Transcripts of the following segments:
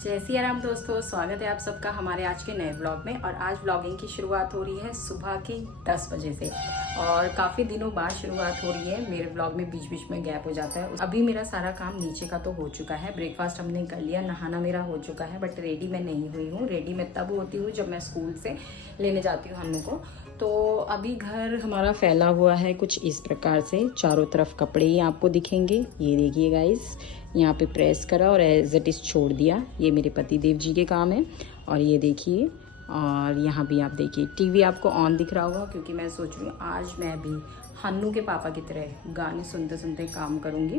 जय सिया राम दोस्तों, स्वागत है आप सबका हमारे आज के नए व्लॉग में। और आज व्लॉगिंग की शुरुआत हो रही है सुबह के 10 बजे से और काफ़ी दिनों बाद शुरुआत हो रही है। मेरे व्लॉग में बीच बीच में गैप हो जाता है। अभी मेरा सारा काम नीचे का तो हो चुका है, ब्रेकफास्ट हमने कर लिया, नहाना मेरा हो चुका है, बट रेडी मैं नहीं हुई हूँ। रेडी मैं तब होती हूँ जब मैं स्कूल से लेने जाती हूँ हन्नू को। तो अभी घर हमारा फैला हुआ है कुछ इस प्रकार से, चारों तरफ कपड़े ही आपको दिखेंगे। ये देखिए गाइस, यहाँ पे प्रेस करा और एज इट इज़ छोड़ दिया। ये मेरे पति देव जी के काम है। और ये देखिए, और यहाँ भी आप देखिए टीवी आपको ऑन दिख रहा होगा, क्योंकि मैं सोच रही हूँ आज मैं भी हन्नू के पापा की तरह गाने सुनते सुनते काम करूँगी।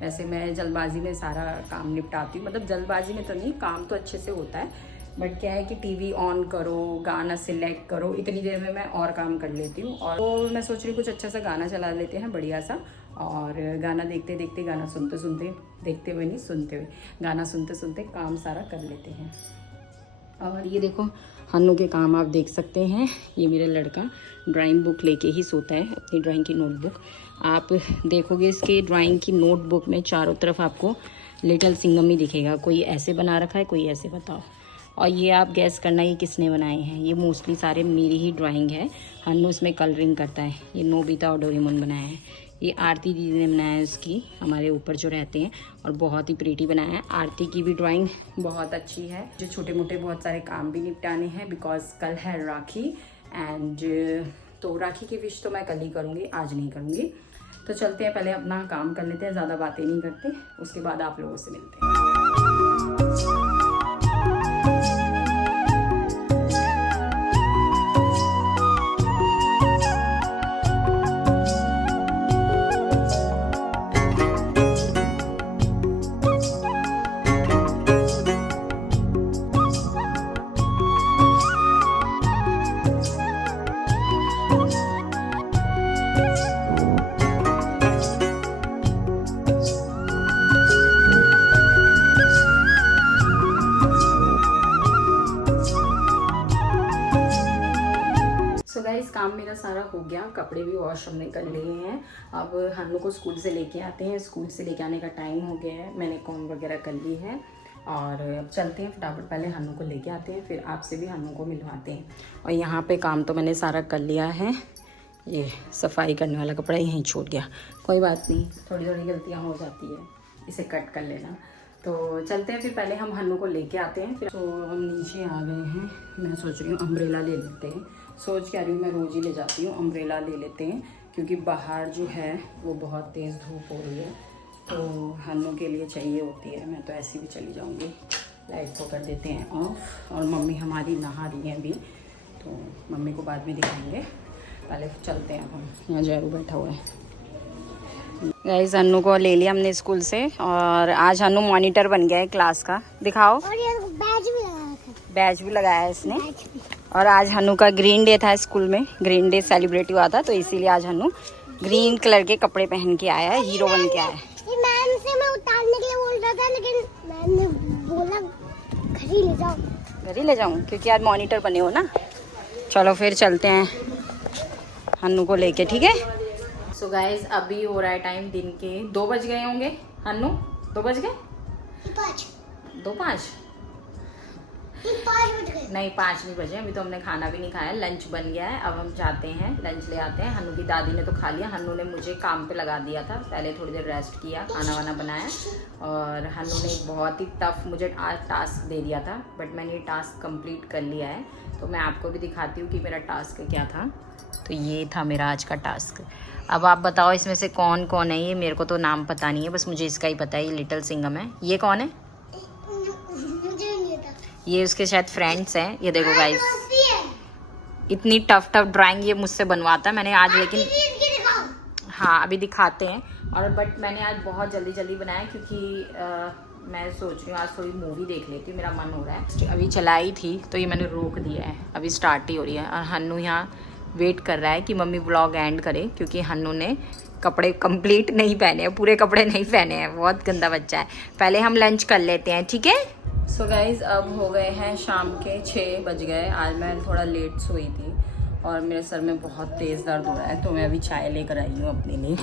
वैसे मैं जल्दबाजी में सारा काम निपटाती हूँ, मतलब जल्दबाजी में तो नहीं, काम तो अच्छे से होता है, बट क्या है कि टीवी ऑन करो, गाना सिलेक्ट करो, इतनी देर में मैं और काम कर लेती हूँ। और तो मैं सोच रही हूँ कुछ अच्छा सा गाना चला लेते हैं, बढ़िया सा, और गाना देखते देखते, गाना सुनते सुनते, देखते हुए नहीं सुनते हुए, गाना सुनते सुनते काम सारा कर लेते हैं। और ये देखो हन्नू के काम आप देख सकते हैं। ये मेरा लड़का ड्राइंग बुक लेके ही सोता है, अपनी ड्राइंग की नोटबुक। आप देखोगे इसकी ड्राइंग की नोटबुक में चारों तरफ आपको लिटिल सिंघम ही दिखेगा। कोई ऐसे बना रखा है, कोई ऐसे, बताओ। और ये आप गैस करना ये किसने बनाए हैं। ये मोस्टली सारे मेरी ही ड्राइंग है। हन्नू इसमें कलरिंग करता है। ये नोबिता और डोरेमोन बनाया है। ये आरती दीदी ने बनाया है, उसकी हमारे ऊपर जो रहते हैं, और बहुत ही प्रीटी बनाया है। आरती की भी ड्राइंग बहुत अच्छी है। जो छोटे मोटे बहुत सारे काम भी निपटाने हैं, बिकॉज कल है राखी एंड तो राखी की विश तो मैं कल ही करूँगी, आज नहीं करूँगी। तो चलते हैं, पहले अपना काम कर लेते हैं, ज़्यादा बातें नहीं करते, उसके बाद आप लोगों से मिलते हैं। गाइस काम मेरा सारा हो गया, कपड़े भी वॉश हमने कर लिए हैं। अब हन्नू को स्कूल से लेके आते हैं। स्कूल से लेके आने का टाइम हो गया है, मैंने कॉम्ब वगैरह कर ली है और अब चलते हैं फटाफट। पहले हन्नू को लेके आते हैं, फिर आपसे भी हन्नू को मिलवाते हैं। और यहाँ पे काम तो मैंने सारा कर लिया है। ये सफाई करने वाला कपड़ा यहीं छूट गया, कोई बात नहीं, थोड़ी थोड़ी गलतियाँ हो जाती है, इसे कट कर लेना। तो चलते हैं, फिर पहले हम हन्नू को लेके आते हैं। फिर तो हम नीचे आ गए हैं। मैं सोच रही हूँ अम्ब्रेला ले लेते हैं। सोच के आ रही हूँ, मैं रोज़ ही ले जाती हूँ, अम्ब्रेला ले लेते हैं, क्योंकि बाहर जो है वो बहुत तेज़ धूप हो रही है, तो हन्नू के लिए चाहिए होती है। मैं तो ऐसी भी चली जाऊँगी। लाइट को कर देते हैं ऑफ। और मम्मी हमारी नहा रही हैं अभी, तो मम्मी को बाद में दिखाएंगे, पहले चलते हैं। हम यहाँ जैरू बैठा हुआ है। गाइस हन्नू को ले लिया हमने स्कूल से, और आज हन्नू मॉनिटर बन गया है क्लास का। दिखाओ, और ये बैच भी लगाया है इसने। और आज हन्नू का ग्रीन डे था स्कूल में, ग्रीन डे सेलिब्रेट हुआ था, तो इसीलिए आज हन्नू ग्रीन कलर के कपड़े पहन के आया है, हीरो बन के आया है। मैम से मैं उतारने के लिए बोल रहा था, लेकिन मैम ने बोला घर ही ले जाओ। घर ही ले जाऊँ, क्योंकि आज मॉनिटर बने हो ना। चलो फिर चलते हैं हन्नू को लेके, ठीक है। सो गाइज अभी हो रहा है टाइम दिन के 2 बज गए होंगे। हन्नू 2 बज गए, 2:05 नहीं, 5 नहीं बजे। अभी तो हमने खाना भी नहीं खाया, लंच बन गया है। अब हम जाते हैं, लंच ले आते हैं। हन्नू की दादी ने तो खा लिया, हन्नू ने मुझे काम पे लगा दिया था। पहले थोड़ी देर रेस्ट किया, खाना वाना बनाया, और हन्नू ने एक बहुत ही टफ मुझे आज टास्क दे दिया था, बट मैंने ये टास्क कंप्लीट कर लिया है। तो मैं आपको भी दिखाती हूँ कि मेरा टास्क क्या था। तो ये था मेरा आज का टास्क। अब आप बताओ इसमें से कौन कौन है। ये मेरे को तो नाम पता नहीं है, बस मुझे इसका ही पता है, ये लिटिल सिंघम है। ये कौन है? ये उसके शायद फ्रेंड्स हैं। ये देखो गाइस, इतनी टफ ड्राइंग ये मुझसे बनवाता है मैंने आज, लेकिन हाँ अभी दिखाते हैं। और बट मैंने आज बहुत जल्दी जल्दी बनाया, क्योंकि मैं सोच रही हूँ आज थोड़ी मूवी देख लेती हूँ, मेरा मन हो रहा है। अभी चलाई थी तो ये मैंने रोक दिया है, अभी स्टार्ट ही हो रही है। और हन्नू यहाँ वेट कर रहा है कि मम्मी व्लॉग एंड करे, क्योंकि हन्नू ने कपड़े कंप्लीट नहीं पहने हैं, पूरे कपड़े नहीं पहने हैं, बहुत गंदा बच्चा है। पहले हम लंच कर लेते हैं, ठीक है। सो गाइज अब हो गए हैं शाम के 6 बज गए। आज मैं थोड़ा लेट सोई थी और मेरे सर में बहुत तेज़ दर्द हो रहा है, तो मैं अभी चाय लेकर आई हूँ अपने लिए।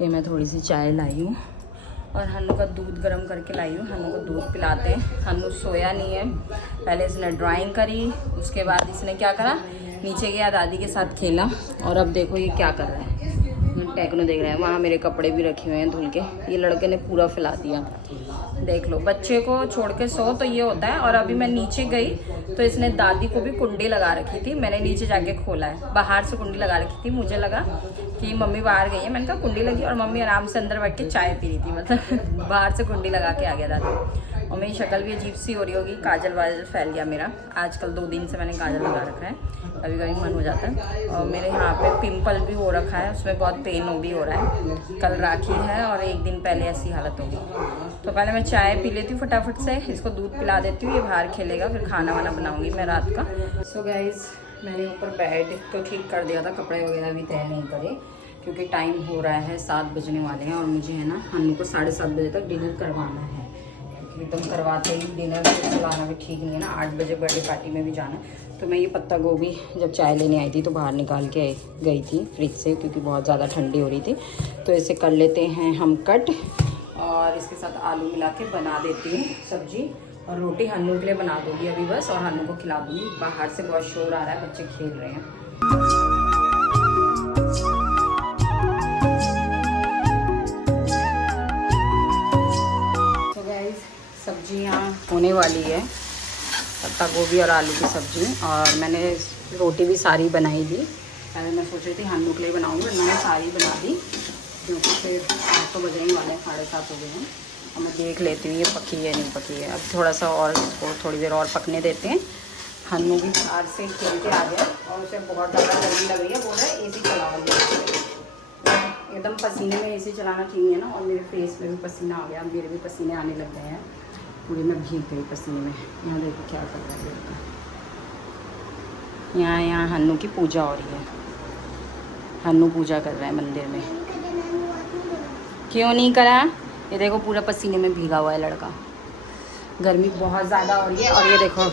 ये मैं थोड़ी सी चाय लाई हूँ और हन्नू का दूध गर्म करके लाई हूँ। हन्नू को दूध पिलाते हैं। हन्नू सोया नहीं है। पहले इसने ड्राइंग करी, उसके बाद इसने क्या करा, नीचे गया दादी के साथ खेला, और अब देखो ये क्या कर रहा है, टेक्नो देख रहे हैं। वहाँ मेरे कपड़े भी रखे हुए हैं धुल के, ये लड़के ने पूरा फैला दिया। देख लो, बच्चे को छोड़ के सो तो ये होता है। और अभी मैं नीचे गई तो इसने दादी को भी कुंडी लगा रखी थी, मैंने नीचे जाके खोला है। बाहर से कुंडी लगा रखी थी, मुझे लगा कि मम्मी बाहर गई है, मैंने कहा कुंडी लगी, और मम्मी आराम से अंदर बैठ के चाय पी रही थी, मतलब बाहर से कुंडी लगा के आ गया दादी। और मेरी शक्ल भी अजीब सी हो रही होगी, काजल वाजल फैल गया मेरा। आजकल 2 दिन से मैंने काजल लगा रखा है, कभी कभी मन हो जाता है। और मेरे यहाँ पे पिंपल भी हो रखा है, उसमें बहुत पेन भी हो रहा है। कल राखी है और 1 दिन पहले ऐसी हालत होगी। तो पहले मैं चाय पी लेती हूँ फटाफट से, इसको दूध पिला देती हूँ, ये बाहर खेलेगा, फिर खाना वाना बनाऊँगी मैं रात का। सो गाइज, मैंने ऊपर बेड तो ठीक कर दिया था, कपड़े वगैरह भी तय नहीं करे, क्योंकि टाइम हो रहा है, 7 बजने वाले हैं। और मुझे है ना हन्नू को 7:30 बजे तक डिनर करवाना है, एकदम करवाते ही डिनर चलाना भी ठीक नहीं है ना। 8 बजे बर्थडे पार्टी में भी जाना है। तो मैं ये पत्ता गोभी जब चाय लेने आई थी तो बाहर निकाल के गई थी फ्रिज से, क्योंकि बहुत ज़्यादा ठंडी हो रही थी। तो इसे कर लेते हैं हम कट, और इसके साथ आलू मिला के बना देती हूँ सब्जी। और रोटी हन्नू के लिए बना दूँगी अभी बस, और हन्नू को खिला दूँगी। बाहर से बहुत शोर आ रहा है, बच्चे खेल रहे हैं। सब्जी यहाँ होने वाली है, पत्ता गोभी और आलू की सब्जी। और मैंने रोटी भी सारी बनाई दी। पहले मैं सोच रही थी हन्नू के लिए बनाऊँगी, मैंने सारी बना दी, क्योंकि फिर 8 तो बजने वाले हैं, 7:30 हो गए हैं। और मैं देख लेती हूँ ये पकी है नहीं पकी है। अब थोड़ा सा और इसको थोड़ी देर और पकने देते हैं। हन्नू भी बाहर से खेल के आ गया और उसे बहुत ज़्यादा गर्मी लग रही है, बोल रहा है AC चलाओ। एकदम पसीने में AC चलाना ठीक है ना। और मेरे फेस में भी पसीना आ गया, मेरे भी पसीने आने लग गए हैं, पूरी मैं भीग गई पसीने में। यहाँ देखो क्या कर रहा है लड़का। यहाँ हन्नू की पूजा हो रही है, हन्नू पूजा कर रहा है मंदिर में। क्यों नहीं करा? ये देखो पूरा पसीने में भीगा हुआ है लड़का। गर्मी बहुत ज़्यादा हो रही है। और ये देखो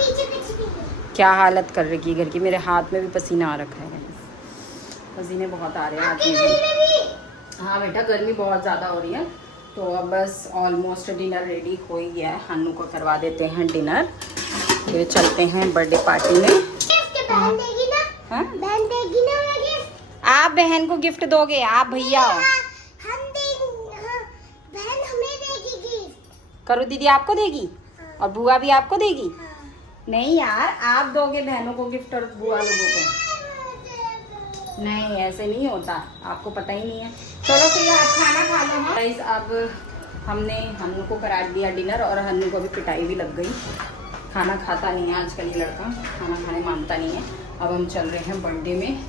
क्या हालत कर रखी है घर की, मेरे हाथ में भी पसीना आ रखा है, पसीने बहुत आ रहे हैं हाथ में। हाँ बेटा, गर्मी बहुत ज़्यादा हो रही है। तो अब बस ऑलमोस्ट डिनर रेडी हो ही गया है, हन्नू को करवा देते हैं डिनर, फिर चलते हैं बर्थडे पार्टी में। बहन देगी ना? हाँ? बहन देगी ना गिफ्ट? आप बहन को गिफ्ट दोगे? आप भैया हो? हम देंगे। हाँ, बहन हमें देगी गिफ्ट। करो दीदी आपको देगी? हाँ। और बुआ भी आपको देगी? हाँ। नहीं यार, आप दोगे बहनों को गिफ्ट और बुआ लोगों को। नहीं, ऐसे नहीं होता, आपको पता ही नहीं है। चलो फिर आप खाना खा लो। हाँ गाइस, अब हमने हन्नू को करा दिया डिनर, और हन्नू को भी पिटाई भी लग गई। खाना खाता नहीं है आजकल ये लड़का, खाना खाने मानता नहीं है। अब हम चल रहे हैं बर्थडे में,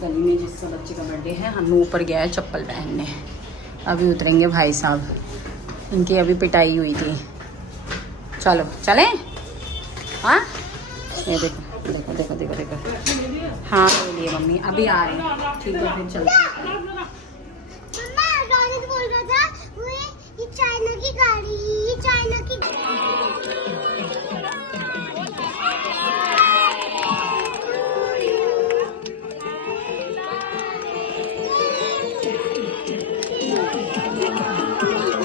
गली में जिसका बच्चे का बर्थडे है। हन्नू ऊपर गया है चप्पल पहनने, अभी उतरेंगे भाई साहब, इनकी अभी पिटाई हुई थी। चलो चलें? हाँ ये देखो देखो देखो देखो देखो, हाँ बोलिए मम्मी, अभी आ रहे हैं। ठीक है फिर चलते हैं। मम्मा रोनित बोल रहा था वो ये चाइना की गाड़ी, ये चाइना की।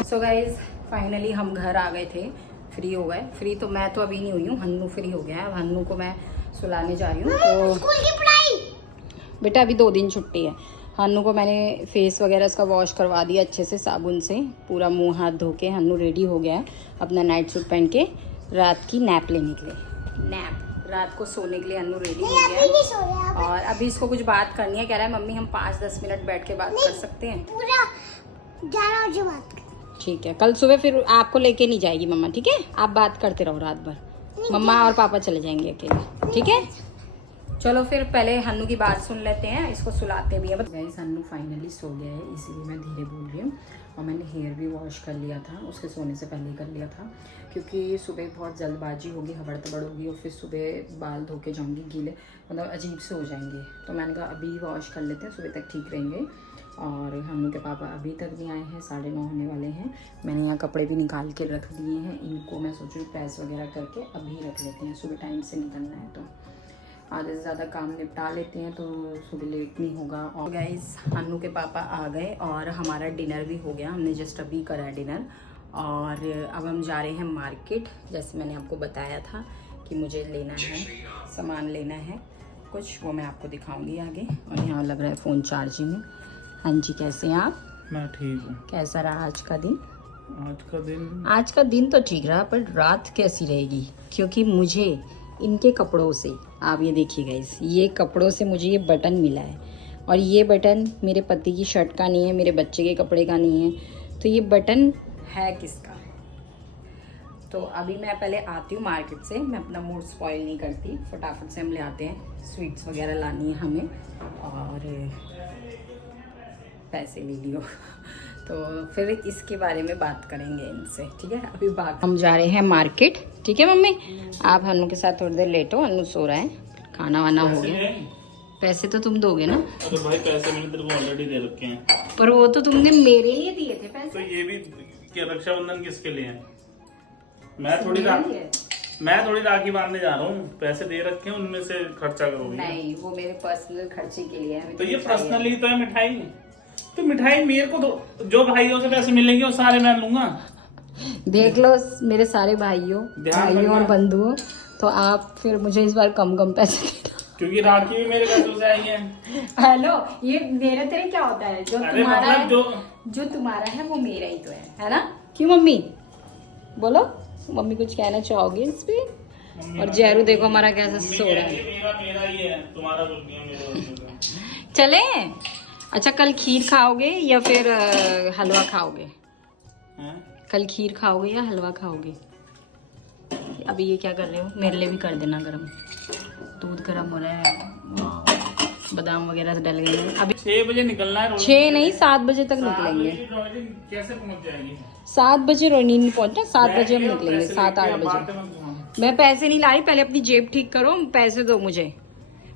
सो गाइज, फाइनली हम घर आ गए थे, फ्री हो गए। फ्री तो मैं तो अभी नहीं हुई हूँ, हन्नू फ्री हो गया है। अब हन्नू को मैं सुलाने जा रही हूँ। तो स्कूल की पढ़ाई बेटा अभी 2 दिन छुट्टी है। हन्नू को मैंने फेस वगैरह इसका वॉश करवा दिया अच्छे से साबुन से, पूरा मुंह हाथ धो के हन्नू रेडी हो गया है अपना नाइट सूट पहन के रात की नैप लेने के लिए। नैप, रात को सोने के लिए हन्नू रेडी हो गया नहीं सो रहे है। और अभी इसको कुछ बात करनी है, कह रहा है मम्मी हम 5-10 मिनट बैठ के बात कर सकते हैं। पूरा 11 बजे बात कर। ठीक है, कल सुबह फिर आपको लेके नहीं जाएगी मम्मा, ठीक है? आप बात करते रहो रात भर, मम्मा और पापा चले जाएंगे अकेले, ठीक है? चलो फिर पहले हन्नू की बात सुन लेते हैं, इसको सुलाते भी हैं। गाइस, हन्नू फाइनली सो गया है, इसीलिए मैं धीरे बोल रही हूँ। और मैंने हेयर भी वॉश कर लिया था, उसके सोने से पहले ही कर लिया था, क्योंकि सुबह बहुत जल्दबाजी होगी, हबड़ तबड़ होगी, और फिर सुबह बाल धो के जाऊँगी गीले, मतलब अजीब से हो जाएंगे। तो मैंने कहा अभी वॉश कर लेते हैं, सुबह तक ठीक रहेंगे। और हन्नू के पापा अभी तक नहीं आए हैं, 9:30 होने वाले हैं। मैंने यहाँ कपड़े भी निकाल के रख दिए हैं, इनको मैं सोच रही हूँ प्रेस वगैरह करके अभी रख लेते हैं, सुबह टाइम से निकलना है। तो आधे से ज़्यादा काम निपटा लेते हैं तो सुबह लेट नहीं होगा। और गाइस अनु के पापा आ गए और हमारा डिनर भी हो गया, हमने जस्ट अभी करा है डिनर। और अब हम जा रहे हैं मार्केट, जैसे मैंने आपको बताया था कि मुझे लेना है, सामान लेना है कुछ, वो मैं आपको दिखाऊंगी आगे। और यहाँ लग रहा है फ़ोन चार्जिंग में। हाँ जी, कैसे हैं आप? मैं ठीक हूँ। कैसा रहा आज का दिन? आज का दिन तो ठीक रहा, पर रात कैसी रहेगी? क्योंकि मुझे इनके कपड़ों से, आप ये देखिए गाइस, ये कपड़ों से मुझे ये बटन मिला है। और ये बटन मेरे पति की शर्ट का नहीं है, मेरे बच्चे के कपड़े का नहीं है, तो ये बटन है किसका? तो अभी मैं पहले आती हूँ मार्केट से, मैं अपना मूड स्पॉइल नहीं करती, फटाफट से हम ले आते हैं। स्वीट्स वगैरह लानी है हमें और पैसे ले लियो तो फिर इसके बारे में बात करेंगे इनसे, ठीक है? अभी बात, हम जा रहे हैं मार्केट, ठीक है मम्मी? आप अनु के साथ थोड़ी देर लेटो, अनु सो रहा है, खाना वाना हो गया। पैसे तो तुम दोगे ना? अरे भाई पैसे मैंने तेरे को ऑलरेडी दे रखे हैं। पर वो तो तुमने मेरे लिए दिए थे पैसे। तो ये भी क्या रक्षाबंधन किसके लिए है? मैं थोड़ी राखी बांधने जा रहा हूँ, पैसे दे रखे हैं, उनमें से खर्चा करोगे? नहीं, वो मेरे पर्सनल खर्चे के लिए है। तो ये पर्सनली तो है मिठाई, तो मिठाई मेरे को तो जो भाइयों से पैसे मिलेंगे वो सारे मैं लूंगा। देख लो मेरे सारे भाइयों और बंधुओं, तो आप फिर मुझे इस बार कम पैसे देना, क्योंकि राखी भी मेरे पैसों से आई है। हेलो, ये मेरे तेरे क्या होता है? जो तुम्हारा मतलब है, जो तुम्हारा है वो मेरा ही तो है ना? क्यों मम्मी? बोलो, मम्मी कुछ कहना चाहोगे इस पे? और जहरू देखो हमारा कैसा सो रहा है। मेरा ही है, तुम्हारा कुछ नहीं है मेरे। चले? अच्छा, कल खीर खाओगे या फिर हलवा खाओगे? कल खीर खाओगे या हलवा खाओगे? अभी ये क्या कर रहे हो? मेरे लिए भी कर देना गरम, दूध गरम हो रहा है, बादाम वगैरह डल गए हैं। अभी 6 बजे निकलना है। 6 नहीं, 7 बजे तक निकलेंगे। कैसे पहुंच जाएगी? 7 बजे रोहिणी नहीं पहुंचा, 7 बजे हम निकलेंगे, 7-8 बजे। मैं पैसे नहीं लाई, पहले अपनी जेब ठीक करो, पैसे दो मुझे,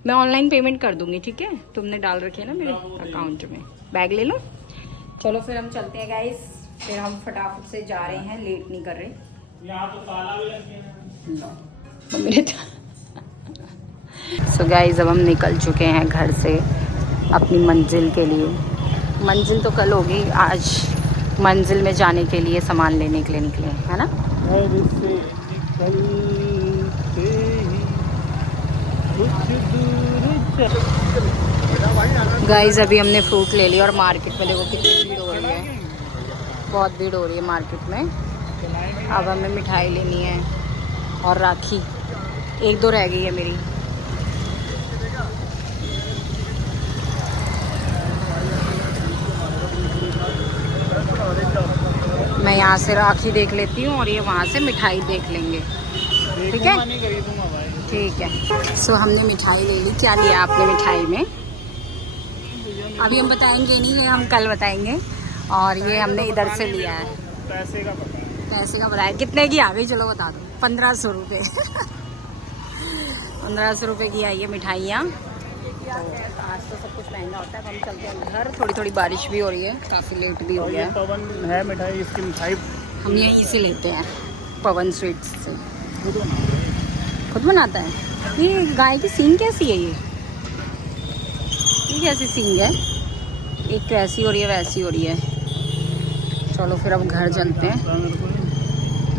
मैं ऑनलाइन पेमेंट कर दूंगी, ठीक है? तुमने डाल रखे है ना मेरे अकाउंट में। बैग ले लो, चलो फिर हम चलते हैं गाइस, फिर हम फटाफट से जा रहे हैं, लेट नहीं कर रहे। यहाँ तो ताला भी लग गया मेरे सो गाइस अब हम निकल चुके हैं घर से अपनी मंजिल के लिए। मंजिल तो कल होगी, आज मंजिल में जाने के लिए, सामान लेने के लिए निकले, है ना? गाइस अभी हमने फ्रूट ले लिया और मार्केट में देखो कितनी भीड़ हो रही है, बहुत भीड़ हो रही है मार्केट में। अब हमें मिठाई लेनी है और राखी 1-2 रह गई है मेरी। मैं यहाँ से राखी देख लेती हूँ और ये वहाँ से मिठाई देख लेंगे, ठीक है? ठीक है। सो हमने मिठाई ले ली। क्या लिया आपने मिठाई में? अभी हम बताएंगे नहीं, ये हम कल बताएंगे। और ये हमने इधर से लिया है। पैसे का पता है? पैसे का बताया, कितने की आ गई? चलो बता दो। 1500 रुपये 1500 रुपये की आई है मिठाइयाँ। तो आज तो सब कुछ महंगा होता है। हम चलते हैं घर, थोड़ी बारिश भी हो रही है, काफ़ी लेट भी हो गया। पवन है मिठाई, इसकी मिठाई हम यहीं से लेते हैं, पवन स्वीट्स से। खुद बनाता है। ये गाय की सींग कैसी है? ये कैसी सींग है? एक तो ऐसी हो रही है, वैसी हो रही है। चलो फिर अब घर चलते हैं,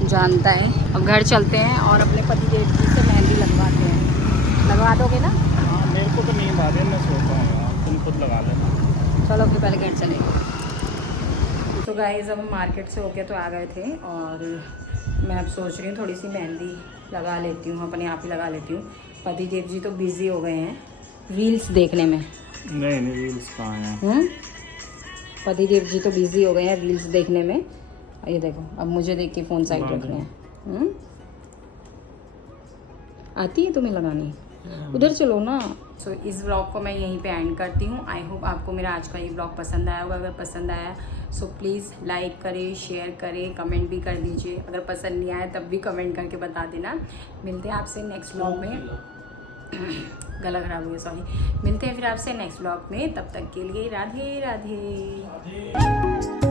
जानता है। अब घर चलते हैं और अपने पति देव जी से मेहंदी लगवाते हैं। लगवा दोगे ना? हाँ, मेरे को तो नींद आ रही है, मैं सोता हूँ, तुम खुद लगा लेना। चलो फिर पहले घर चलेंगे। तो गाइस अब हम मार्केट से होके तो आ गए थे और मैं अब सोच रही हूँ थोड़ी सी मेहंदी लगा लेती हूँ, अपने आप ही लगा लेती हूँ। पति देव जी तो बिजी हो गए हैं रील्स देखने में। नहीं रील्स कहाँ हैं? पति देव जी तो बिजी हो गए हैं रील्स देखने में। ये देखो, अब मुझे देख के फ़ोन साइड रख रहे हैं। आती है तुम्हें लगानी? उधर चलो ना। सो इस व्लॉग को मैं यहीं पे एंड करती हूँ। आई होप आपको मेरा आज का ये व्लॉग पसंद आया होगा। अगर पसंद आया सो प्लीज़ लाइक करें, शेयर करें, कमेंट भी कर दीजिए। अगर पसंद नहीं आया तब भी कमेंट करके बता देना। मिलते हैं आपसे नेक्स्ट व्लॉग में। गला खराब हो गया, सॉरी। मिलते हैं फिर आपसे नेक्स्ट व्लॉग में, तब तक के लिए राधे राधे।